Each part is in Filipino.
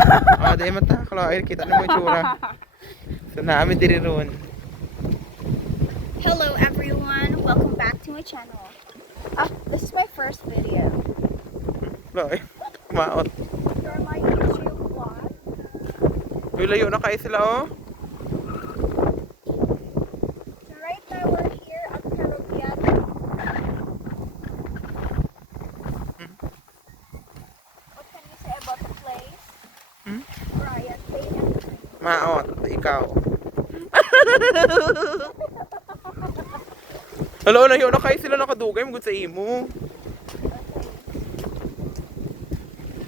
Dahil mata, kalau air kita na mo itsura. So, namin diri ron. Hello everyone, welcome back to my channel. This is my first video Lo, kumaot. for my YouTube vlog. Uy, layo na kayo sila, oh. So right now we're here at Caribbean. What can you say about the place? Ryan, say anything. Maot, ikaw. Hello, layo na kayo sila nakadugay. Magod sa imo.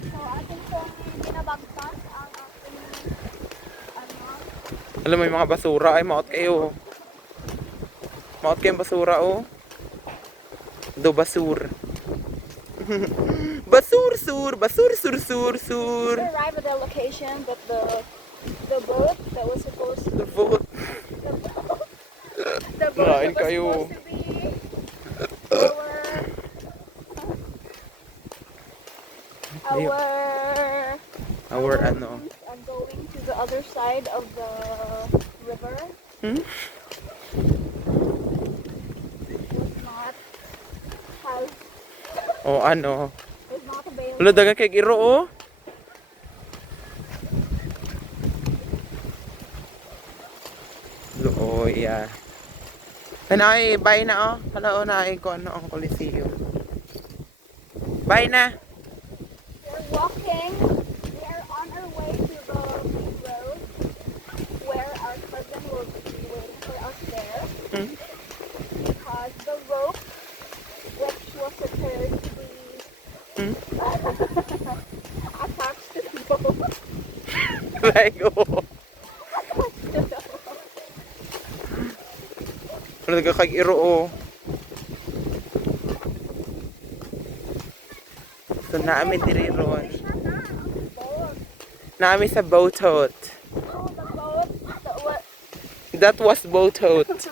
So atin pong binabagtas ang ating Alam mo, may mga basura. Ay, maot kayo. Maot kayong basura, oh. Do basur. Basur, sur. Basur, sur, sur, sur. we arrived at the location that the boat that was supposed to The vote. the boat Lain that was kayo. supposed to be Our, ano. and going to the other side of the river was not has O, ano. was not available. Wala, daga kay giro, oh. Loo, yeah. Ay, bye na, oh. Hala, naay ko ano ang Coliseum. Bye na. We're walking. We are on our way to the main road where our cousin will be waiting for us there. Because the rope, which was supposed to be attached to the boat, Like, oh. Wala, daga kay giro, oh. So, naami diri ron. boat. Naami sa boatot. Oh, the boat, That was boatot. the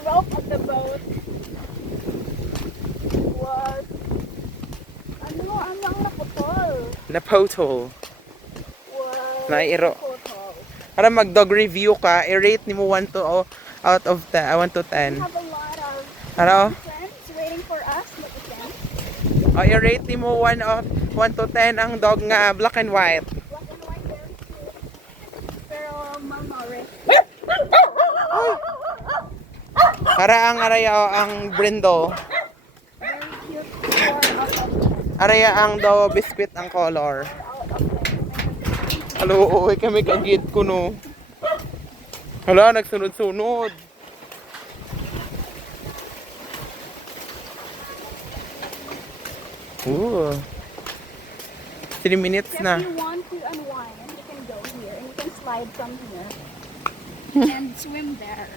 rope of the boat was, ano, ang naputol. Napotol. Was Nairo. naputol. Para mag-dog review ka, i-rate ni mo 1 to, oh, out of 10, 1 to 10. We have a lot of Ano? friends waiting for us. Look at them. Oh, i-rate ni mo 1 to 10 ang dog nga black and white. Black and white, very cute. Pero malnourished. Para ang araya ang Brindle. Very cute. 4 out of Araya ang daw biscuit ang color. 10. Halo, uwi kami kagid ko no. Hala, nagsunod-sunod. Ooh. 3 minutes If na. you want to unwind, you can go here and you can slide from here and swim there.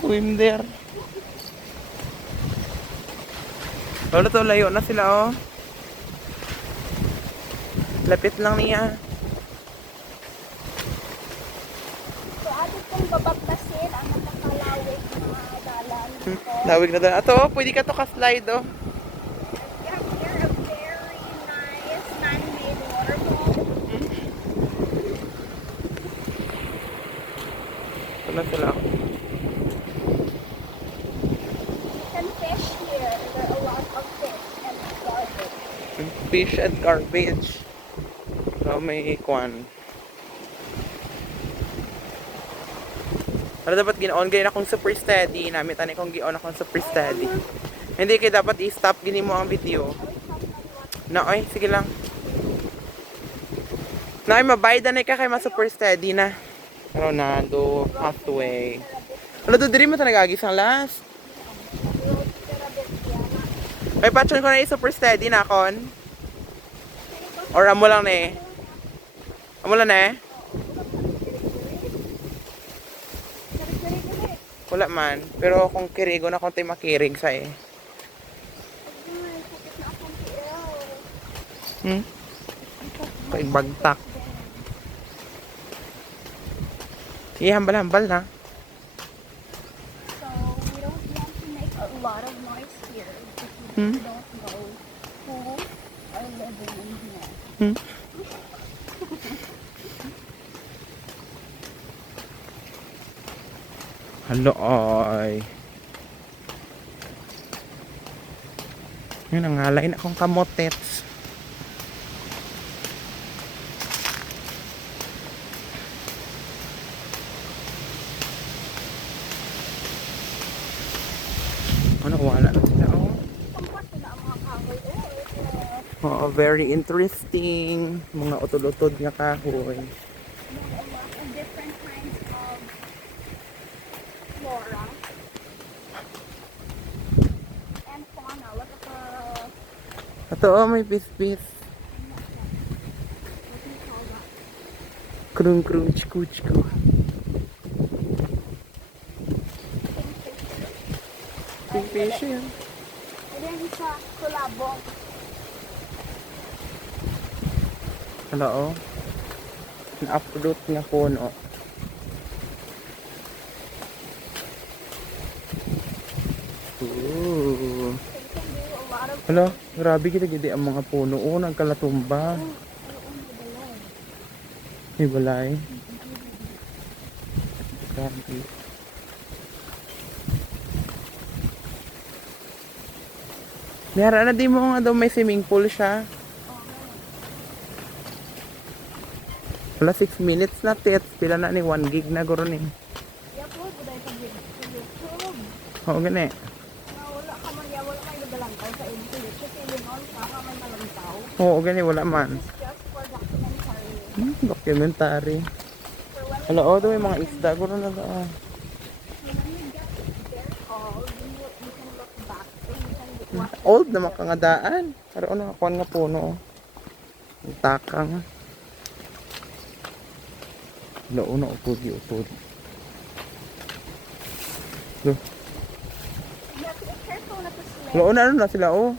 Swim there. Wala to, layo na sila, oh. Lapit lang niya. So atin pong babagtasin ang nakakalawig na dalan dito. Lawig na doon. Ato, oh, pwede ka to ka-slide, oh. We have here a very nice man-made waterfall. Ito na sila. You can fish here. There are a lot of fish and garbage. Fish and garbage. So, may kwan. Pero dapat ginaon gaya akong super steady. Namit ani kong ginaon akong super steady. Hindi kay dapat i-stop gini mo ang video. Na, ay, sige lang. Na, ay, mabayda na ka kay ma-super steady na. Pero nando, halfway. Wala to, diri mo ito nagagisang last. May patron ko na i-super steady na kon. Or amo lang na eh. Amo lang na eh. Wala man. Pero kung kirigo na kung tayo makirig sa eh. Kaya bagtak. Sige, hambal-hambal na. So we don't want to make a lot of noise here because we don't know who are living in here. Hala ay. Yun, nangalay na akong kamotets. Ano, wala na sila. Oh. Pangkat na ang mga kahoy. Oo, very interesting. Mga utod-utod nga kahoy. And different kinds of flora and fauna. Look at the, Ito, oh, may bis-bis. what do you call that? Krung-krung, chiku-chiku. Kingfisher yan. And then isa, kulabong. Hala, oh. Na-uproot nga puno. Ooh. So you can do a lot of Hala, grabe kita gidi ang mga puno. Oo, nagkalatumba. May balay. Grabe. Meron na di mo nga daw may swimming pool siya. Wala 6 minutes na tits. Pila na ni 1 gig na guro ni. i-upload mo dahil sa YouTube. Oo, gani. Wala ka man, wala kayo nagalantaw sa YouTube. Kasi yun on, saka may nalantaw. Oo, gani. Wala man. It's just for documentary. Documentary. For when Hala, oh, daw may mga isda. Guro na daw. when you get their call, you can look back. So you can watch Old na makangadaan. Pero ano, akuan nga puno. Ang takang. Hala, una, utod. You have to be careful not to slip. Hala, una, ano na sila, oh.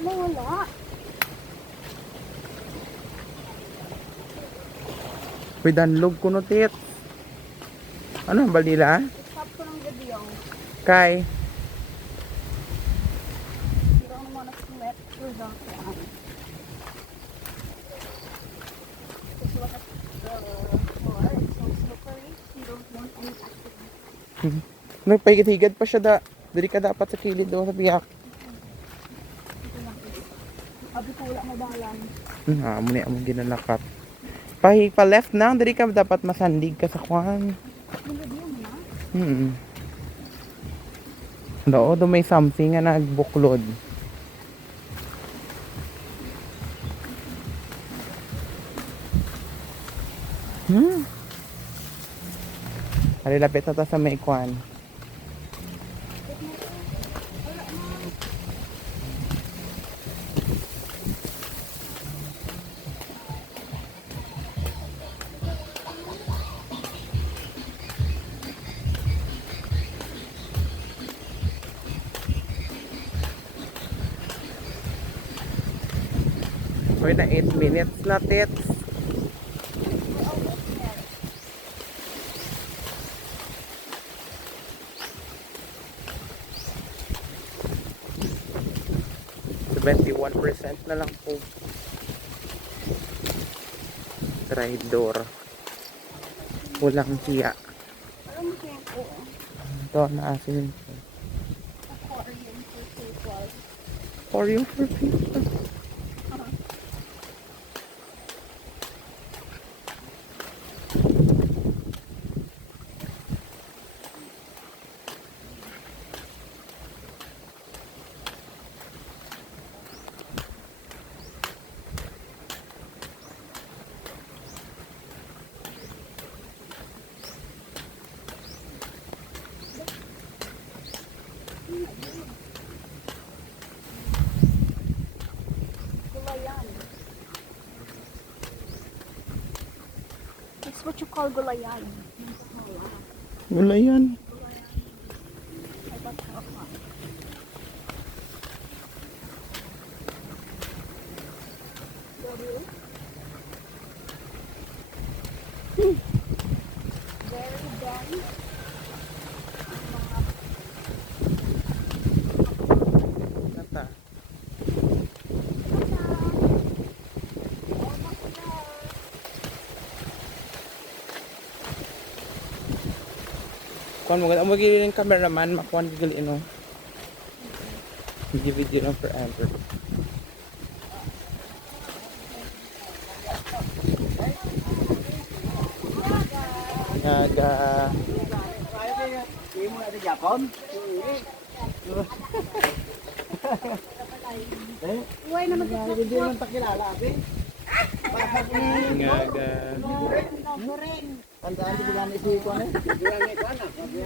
No, wala. May danlog ko no, tit. Ano, balila? Stop ko ng video. Kay. You don't want to slip through the ground. Just look at the floor. It's so slippery. You don't want any accident. Nagpahigad-higad pa siya da. Dili ka dapat sa kilid do sa biyak. Abi ko wala mabalan. Amo ni among ginalakat. Pa left na, dili ka dapat masandig ka sa kwan. Hindi yun na. Oo, do may something nga nagbuklod. Ari lapit na ta sa may kwan. Uy, na 8 minutes na, tits. %, na lang po. Traidor. Walang siya. Parang masayang ko. Ito, naasin. Aquarium for people. Aquarium for people. Gulayan. It's what you call gulayan. Wala yan. I got that. Very dense. Nata. Mga Kung mo magiging cameraman, makuha gigali no. Hindi video lang forever. Naga. Mo ada Japon. Uy, naman ito. Hindi man takilala ate. Naga. Tandaan di bilang isi ko ano.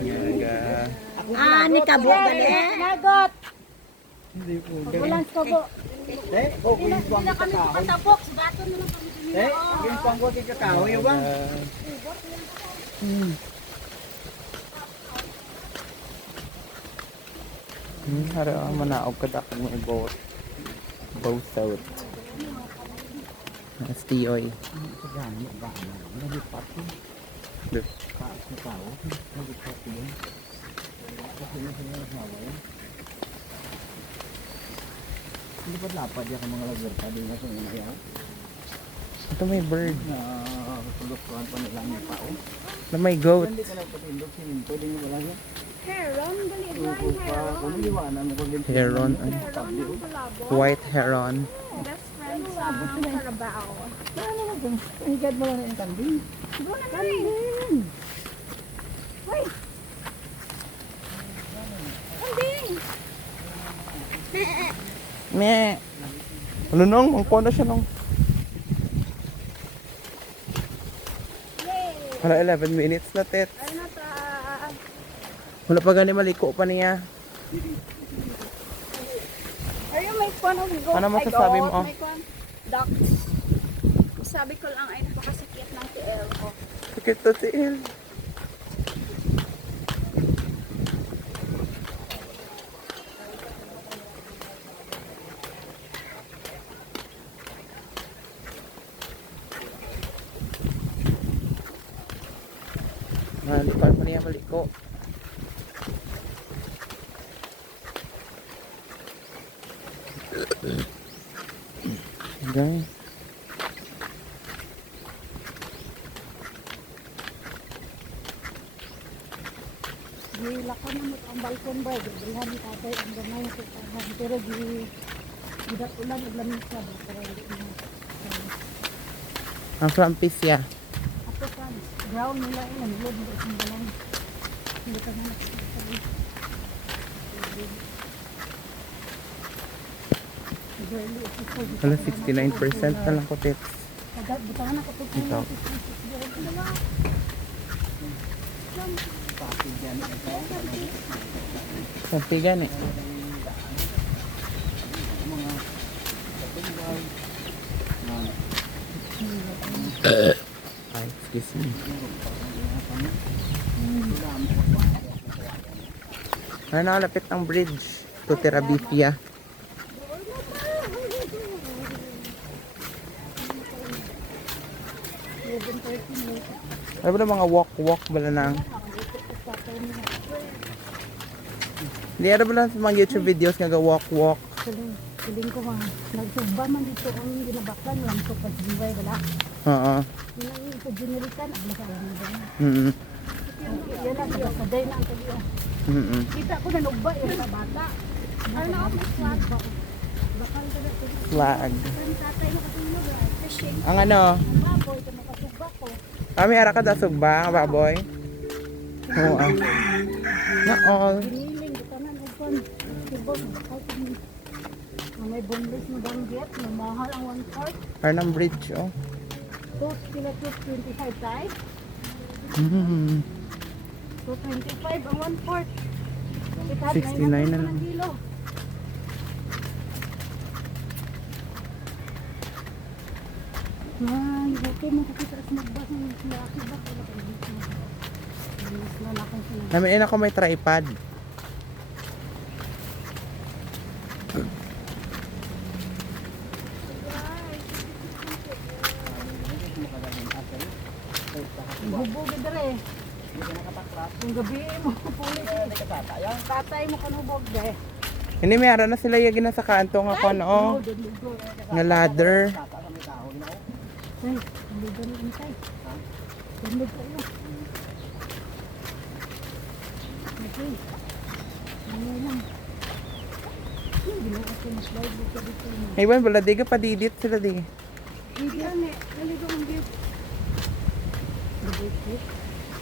Naga. Ni kabo gali. Nagot. Hindi po. Ambulance ko po. Oh, kuya ko ang Kami kakao. patapok. Baton na lang kami din. Kuya ko ang kakao, yo ba? Hara manaog ka dakon mo ibot. Both out. Stioy. Hindi pa lapad ya mga lagar pa din ako ngayon. Ito may bird. Na tulukuan pa nila ng tao. Na may goat. Hindi ka na patindog sininto din wala yan. Heron, gali Tuko pa kung liwanan mo din. Heron. White heron. best friend sa Carabao. Ingkad mo na yung kambing. Kambing! Uy! Kambing! Meh. Ano nung? Mangkuha na siya nung. Yay! Para 11 minutes na tet. Ano na ta? Wala pa gani maliko pa niya. Are you may fun of goat? Ano masasabi mo? May fun. Ducks. Sabi ko lang ay napakasikit ng TL ko. Sakit to si Il. Malipan pa niya maliko. Dami. Gila ko na mo ang balkon ba. Bilhan ni tatay ang gamay sa tahan. Pero gidak ulan ug lamig sa pero hindi mo. Ang frampis ya. Ato kan ground nila yan. Lod mo sa balang. Hindi ka na nakikita. Wala 69% na lang ko tips. Butangan ako to. Ito. Sampigan eh. Ay, excuse me. Ano lapit ng bridge to Terabithia. Ano ba na mga walk-walk bala nang? Hindi ano ba lang sa mga YouTube videos nga walk-walk? Piling ko mga nagsugba man dito ang ginabaklan lang so pag giway wala. Oo. Yun ang ito generican ang masarap na ba. Mm. Yan ang iyo sa day na ang tagiya. Mm. Kita ko nanugba yung sa bata. Ano na ako flat? Bakal ka na ito. Flag. Ang tatay mo kasi mo fishing. Ang ano? Ang baboy ka makasugba ko. Kami ara ka dasog ba ang baboy? Oo. Na all. Giniling kita na nagpon. Sibog. May boneless na banggit. Mahal ang 1/4. Parang bridge oh. 2 tayo. Mm. 225 ang 1/4. 69 na lang. Kilo. Ay, okay mo kakita sa magbas ng malaki ba? Wala ka na. Mas lalakang sila. Namin ako may tripod. Hubog dere. Kung gabi mo pulit. Tatay mo kanubog de. Hindi may ara na sila yung ginasa kanto nga ko no. Nga ladder. Ay, hindi ganun intay. Gandog kayo. Okay. Ano lang. Yung ginawa ko na slide dito dito. Aywan, wala di ka padidit sila di. Hindi kami. Naligo ang gift.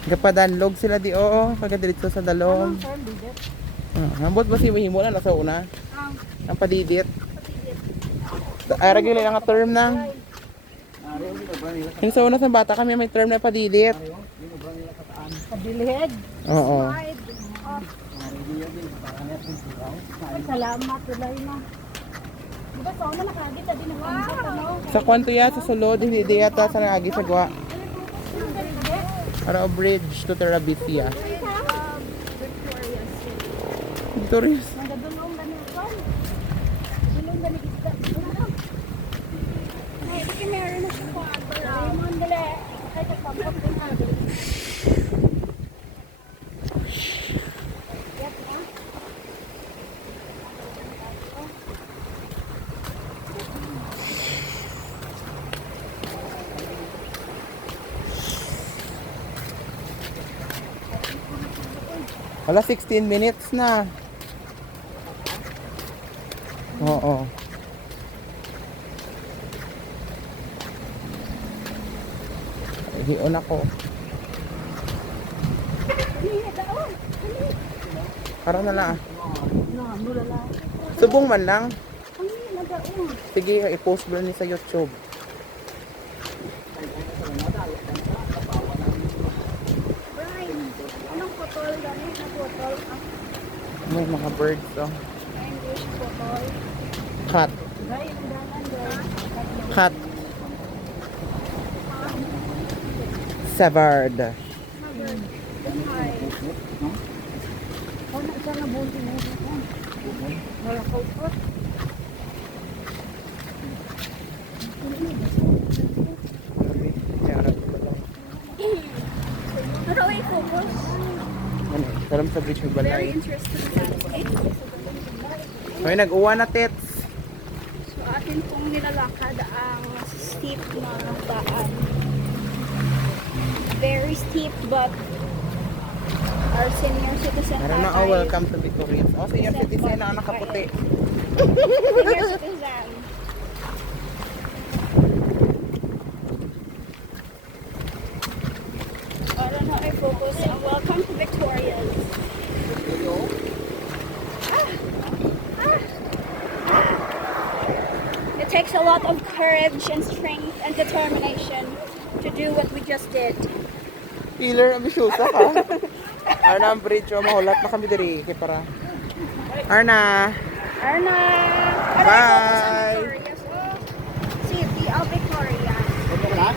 Gapadanlog sila di, oo. Pagkadiritso sa dalom. Anong term, bidet? Hambot ba si Mahimo na nasa una? Ang Ang padidit. Ay, regular nga term na. Ari, hindi ba nila Yung sa una sa bata kami may term na padidit. hindi ba nila kataan? Kabilihid. Oo. side of Ari, hindi din para natin siraw. Ay, salamat. Tulay na. Diba sa una nakagit? Adi na ano? Sa kwanto ya, sa sulod, hindi di yata sa nangagi sa gwa. Para o bridge to Terabithia. Victoria's City. Dito rin. Nagdulong gani ko. Dulong gani isda. Ay, hindi meron na siya kung ano. Raymond dali. Ay, kapapap din na. Yes, na. Wala, 16 minutes na. Oo. Hiyon ako. Parang nala. No, nulala. Subong man lang. Ang nagaon. Sige, i-post mo ni sa YouTube. Brian, anong putol gani? Na putol? May mga birds, oh. English putol. Cat. Dahil ang danan dahil. Cat. Severed. Hi. Oh, na isa na bunti na ito. Nalakaw po. How do I focus? Ano, salam sa bridge ng Very balay. interesting landscape. May nag-uwa na tits. So, atin pong nilalakad ang steep na daan. Very steep, but our senior citizen Meron na, oh, welcome to Victoria. Oh, senior citizen na nakaputi. Senior citizen. Para na ay focus ang welcome to Victoria's. It takes a lot of courage and strength and determination to do what we just did. Healer, ambisyosa ka. Arna, ang bridge, oh, mahulat na kami diri. Kaya para. Arna. Arna! Bye! Victoria's. City of Victoria. Okay na?